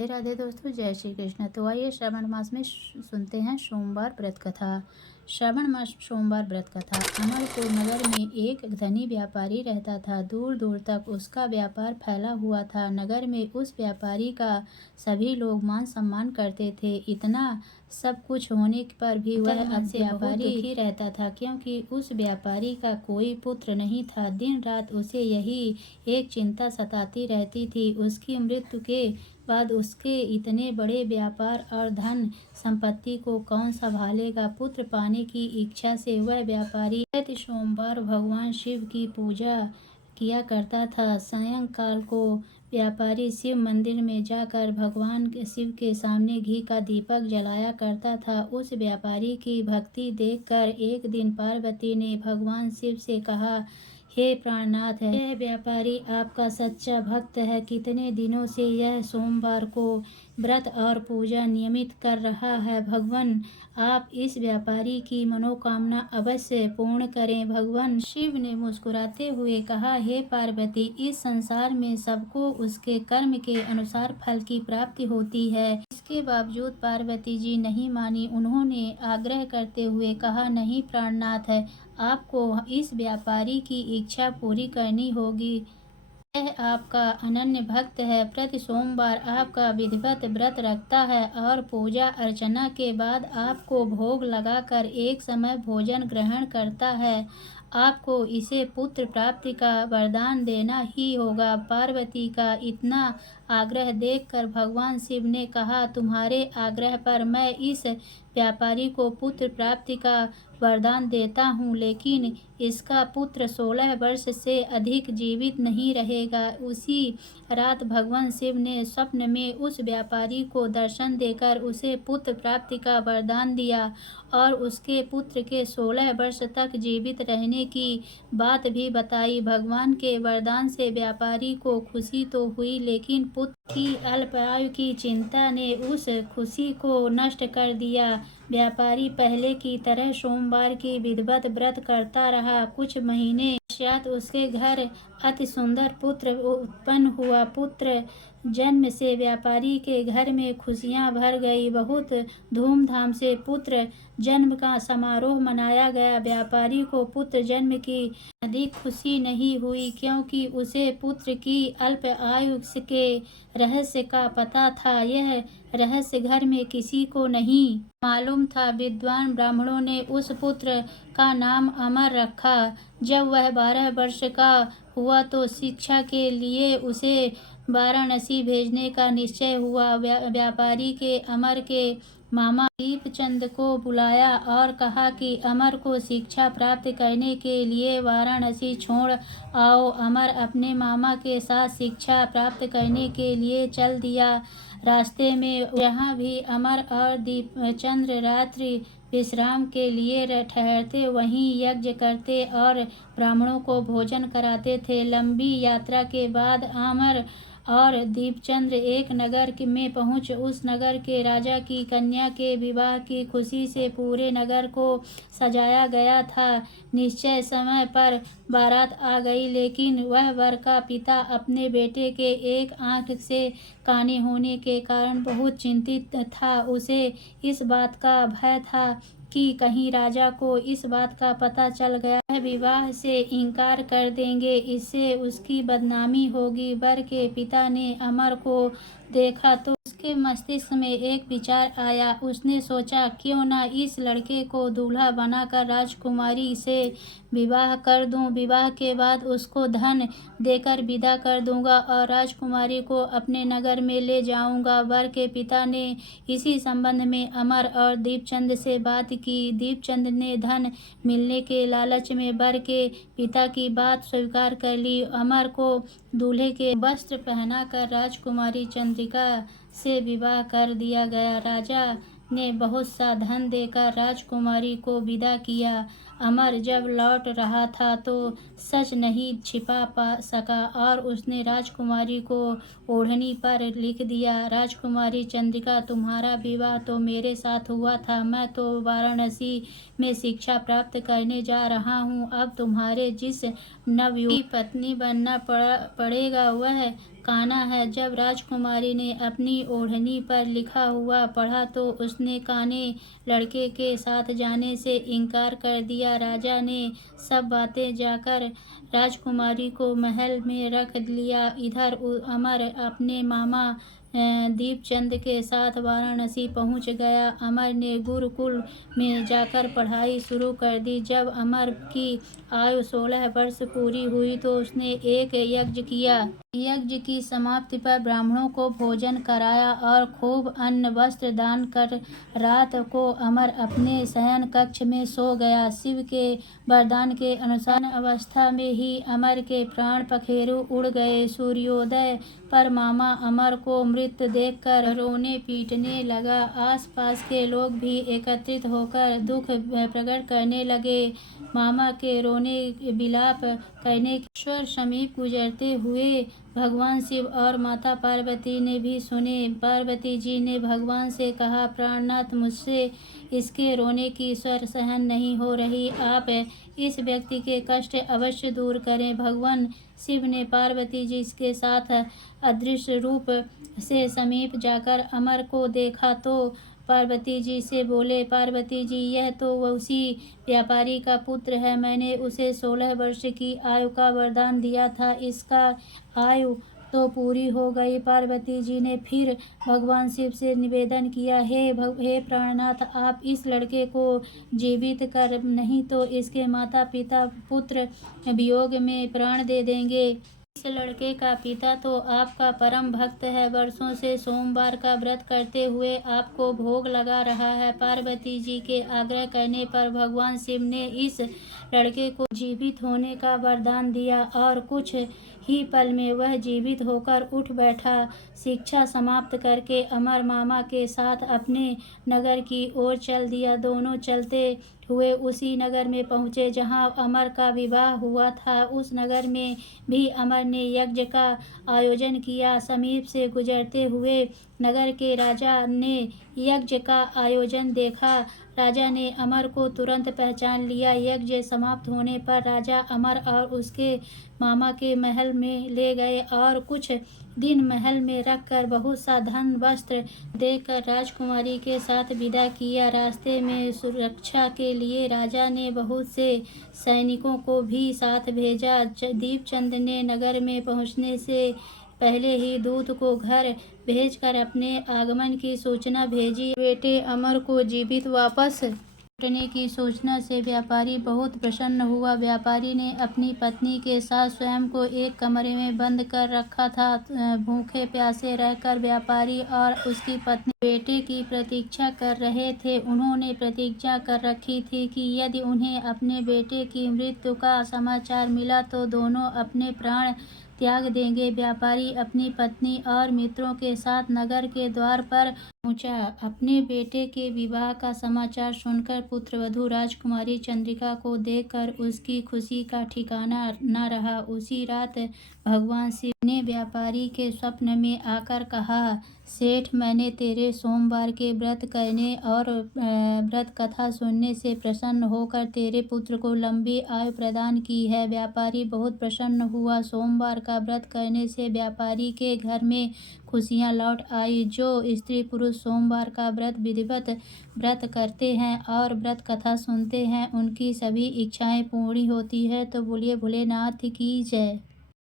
राधे राधे दोस्तों, जय श्री कृष्ण। तो आइए श्रावण मास में सुनते हैं सोमवार व्रत कथा। श्रावण मास सोमवार व्रत कथा। अमरपुर नगर में एक धनी व्यापारी रहता था। दूर दूर तक उसका व्यापार फैला हुआ था। नगर में उस व्यापारी का सभी लोग मान सम्मान करते थे। इतना सब कुछ होने पर भी वह अपने व्यापारी दुखी रहता था, क्योंकि उस व्यापारी का कोई पुत्र नहीं था। दिन रात उसे यही एक चिंता सताती रहती थी, उसकी मृत्यु के बाद उसके इतने बड़े व्यापार और धन संपत्ति को कौन संभालेगा। पुत्र पाने की इच्छा से वह व्यापारी प्रति सोमवार भगवान शिव की पूजा किया करता था। सायंकाल को व्यापारी शिव मंदिर में जाकर भगवान शिव के सामने घी का दीपक जलाया करता था। उस व्यापारी की भक्ति देखकर एक दिन पार्वती ने भगवान शिव से कहा, हे प्राणनाथ, यह व्यापारी आपका सच्चा भक्त है। कितने दिनों से यह सोमवार को व्रत और पूजा नियमित कर रहा है। भगवान आप इस व्यापारी की मनोकामना अवश्य पूर्ण करें। भगवान शिव ने मुस्कुराते हुए कहा, हे पार्वती, इस संसार में सबको उसके कर्म के अनुसार फल की प्राप्ति होती है। इसके बावजूद पार्वती जी नहीं मानी। उन्होंने आग्रह करते हुए कहा, नहीं प्राणनाथ, है आपको इस व्यापारी की इच्छा पूरी करनी होगी। यह आपका अनन्य भक्त है। प्रति सोमवार आपका विधिवत व्रत रखता है और पूजा अर्चना के बाद आपको भोग लगाकर एक समय भोजन ग्रहण करता है। आपको इसे पुत्र प्राप्ति का वरदान देना ही होगा। पार्वती का इतना आग्रह देखकर भगवान शिव ने कहा, तुम्हारे आग्रह पर मैं इस व्यापारी को पुत्र प्राप्ति का वरदान देता हूँ, लेकिन इसका पुत्र 16 वर्ष से अधिक जीवित नहीं रहेगा। उसी रात भगवान शिव ने स्वप्न में उस व्यापारी को दर्शन देकर उसे पुत्र प्राप्ति का वरदान दिया और उसके पुत्र के 16 वर्ष तक जीवित रहने की बात भी बताई। भगवान के वरदान से व्यापारी को खुशी तो हुई, लेकिन पुत्र की अल्पायु की चिंता ने उस खुशी को नष्ट कर दिया। व्यापारी पहले की तरह सोमवार की विधिवत व्रत करता रहा। कुछ महीने पश्चात उसके घर अति सुंदर पुत्र उत्पन्न हुआ। पुत्र जन्म से व्यापारी के घर में खुशियां भर गई। बहुत धूमधाम से पुत्र जन्म का समारोह मनाया गया। व्यापारी को पुत्र जन्म की अधिक खुशी नहीं हुई, क्योंकि उसे पुत्र की अल्प आयु के रहस्य का पता था। यह रहस्य घर में किसी को नहीं मालूम था। विद्वान ब्राह्मणों ने उस पुत्र का नाम अमर रखा। जब वह 12 वर्ष का हुआ तो शिक्षा के लिए उसे वाराणसी भेजने का निश्चय हुआ। व्यापारी के अमर के मामा दीपचंद को बुलाया और कहा कि अमर को शिक्षा प्राप्त करने के लिए वाराणसी छोड़ आओ। अमर अपने मामा के साथ शिक्षा प्राप्त करने के लिए चल दिया। रास्ते में जहाँ भी अमर और दीपचंद रात्रि विश्राम के लिए ठहरते, वहीं यज्ञ करते और ब्राह्मणों को भोजन कराते थे। लंबी यात्रा के बाद अमर और दीपचंद एक नगर में पहुंच उस नगर के राजा की कन्या के विवाह की खुशी से पूरे नगर को सजाया गया था। निश्चय समय पर बारात आ गई, लेकिन वह वर का पिता अपने बेटे के एक आंख से काने होने के कारण बहुत चिंतित था। उसे इस बात का भय था कि कहीं राजा को इस बात का पता चल गया, वह विवाह से इनकार कर देंगे, इससे उसकी बदनामी होगी। वर के पिता ने अमर को देखा तो उसके मस्तिष्क में एक विचार आया। उसने सोचा, क्यों न इस लड़के को दूल्हा बनाकर राजकुमारी से विवाह कर दूं। विवाह के बाद उसको धन देकर विदा कर दूंगा और राजकुमारी को अपने नगर में ले जाऊंगा। वर के पिता ने इसी संबंध में अमर और दीपचंद से बात की। दीपचंद ने धन मिलने के लालच में वर के पिता की बात स्वीकार कर ली। अमर को दूल्हे के वस्त्र पहनाकर राजकुमारी चंद्रिका से विवाह कर दिया गया। राजा ने बहुत सा धन देकर राजकुमारी को विदा किया। अमर जब लौट रहा था तो सच नहीं छिपा पा सका और उसने राजकुमारी को ओढ़नी पर लिख दिया, राजकुमारी चंद्रिका, तुम्हारा विवाह तो मेरे साथ हुआ था। मैं तो वाराणसी में शिक्षा प्राप्त करने जा रहा हूँ। अब तुम्हारे जिस नवयुवती पत्नी बनना पड़ेगा वह काना है। जब राजकुमारी ने अपनी ओढ़नी पर लिखा हुआ पढ़ा तो उसने काने लड़के के साथ जाने से इनकार कर दिया। राजा ने सब बातें जाकर राजकुमारी को महल में रख लिया। इधर अमर अपने मामा दीपचंद के साथ वाराणसी पहुंच गया। अमर ने गुरुकुल में जाकर पढ़ाई शुरू कर दी। जब अमर की आयु 16 वर्ष पूरी हुई तो उसने एक यज्ञ किया। यज्ञ की समाप्ति पर ब्राह्मणों को भोजन कराया और खूब अन्न वस्त्र दान कर रात को अमर अपने शयन कक्ष में सो गया। शिव के वरदान के अनुसार अवस्था में ही अमर के प्राण पखेरु उड़ गए। सूर्योदय पर मामा अमर को मृत देखकर रोने पीटने लगा। आसपास के लोग भी एकत्रित होकर दुख प्रकट करने लगे। मामा के रोने विलाप करने के ईश्वर समीप गुजरते हुए भगवान शिव और माता पार्वती ने भी सुने। पार्वती जी ने भगवान से कहा, प्राणनाथ, मुझसे इसके रोने की स्वर सहन नहीं हो रही, आप इस व्यक्ति के कष्ट अवश्य दूर करें। भगवान शिव ने पार्वती जी के साथ अदृश्य रूप से समीप जाकर अमर को देखा तो पार्वती जी से बोले, पार्वती जी, यह तो उसी व्यापारी का पुत्र है। मैंने उसे 16 वर्ष की आयु का वरदान दिया था, इसका आयु तो पूरी हो गई। पार्वती जी ने फिर भगवान शिव से निवेदन किया, हे प्राणनाथ, आप इस लड़के को जीवित कर, नहीं तो इसके माता पिता पुत्र वियोग में प्राण दे देंगे। इस लड़के का पिता तो आपका परम भक्त है, वर्षों से सोमवार का व्रत करते हुए आपको भोग लगा रहा है। पार्वती जी के आग्रह करने पर भगवान शिव ने इस लड़के को जीवित होने का वरदान दिया और कुछ ही पल में वह जीवित होकर उठ बैठा। शिक्षा समाप्त करके अमर मामा के साथ अपने नगर की ओर चल दिया। दोनों चलते हुए उसी नगर में पहुँचे जहाँ अमर का विवाह हुआ था। उस नगर में भी अमर ने यज्ञ का आयोजन किया। समीप से गुजरते हुए नगर के राजा ने यज्ञ का आयोजन देखा। राजा ने अमर को तुरंत पहचान लिया। यज्ञ समाप्त होने पर राजा अमर और उसके मामा के महल में ले गए और कुछ दिन महल में रखकर बहुत सा धन वस्त्र देकर राजकुमारी के साथ विदा किया। रास्ते में सुरक्षा के लिए राजा ने बहुत से सैनिकों को भी साथ भेजा। दीपचंद ने नगर में पहुंचने से पहले ही दूत को घर भेजकर अपने आगमन की सूचना भेजी। बेटे अमर को जीवित वापस लौटने की सूचना से व्यापारी बहुत प्रसन्न हुआ। व्यापारी ने अपनी पत्नी के साथ स्वयं को एक कमरे में बंद कर रखा था। भूखे प्यासे रहकर व्यापारी और उसकी पत्नी बेटे की प्रतीक्षा कर रहे थे। उन्होंने प्रतिज्ञा कर रखी थी कि यदि उन्हें अपने बेटे की मृत्यु का समाचार मिला तो दोनों अपने प्राण त्याग देंगे। व्यापारी अपनी पत्नी और मित्रों के साथ नगर के द्वार पर पहुंचा। अपने बेटे के विवाह का समाचार सुनकर पुत्रवधू राजकुमारी चंद्रिका को देखकर उसकी खुशी का ठिकाना न रहा। उसी रात भगवान शिव ने व्यापारी के स्वप्न में आकर कहा, सेठ, मैंने तेरे सोमवार के व्रत करने और व्रत कथा सुनने से प्रसन्न होकर तेरे पुत्र को लंबी आयु प्रदान की है। व्यापारी बहुत प्रसन्न हुआ। सोमवार का व्रत करने से व्यापारी के घर में खुशियां लौट आई। जो स्त्री पुरुष सोमवार का व्रत विधिवत व्रत करते हैं और व्रत कथा सुनते हैं उनकी सभी इच्छाएं पूरी होती है। तो बोलिए भोलेनाथ की जय।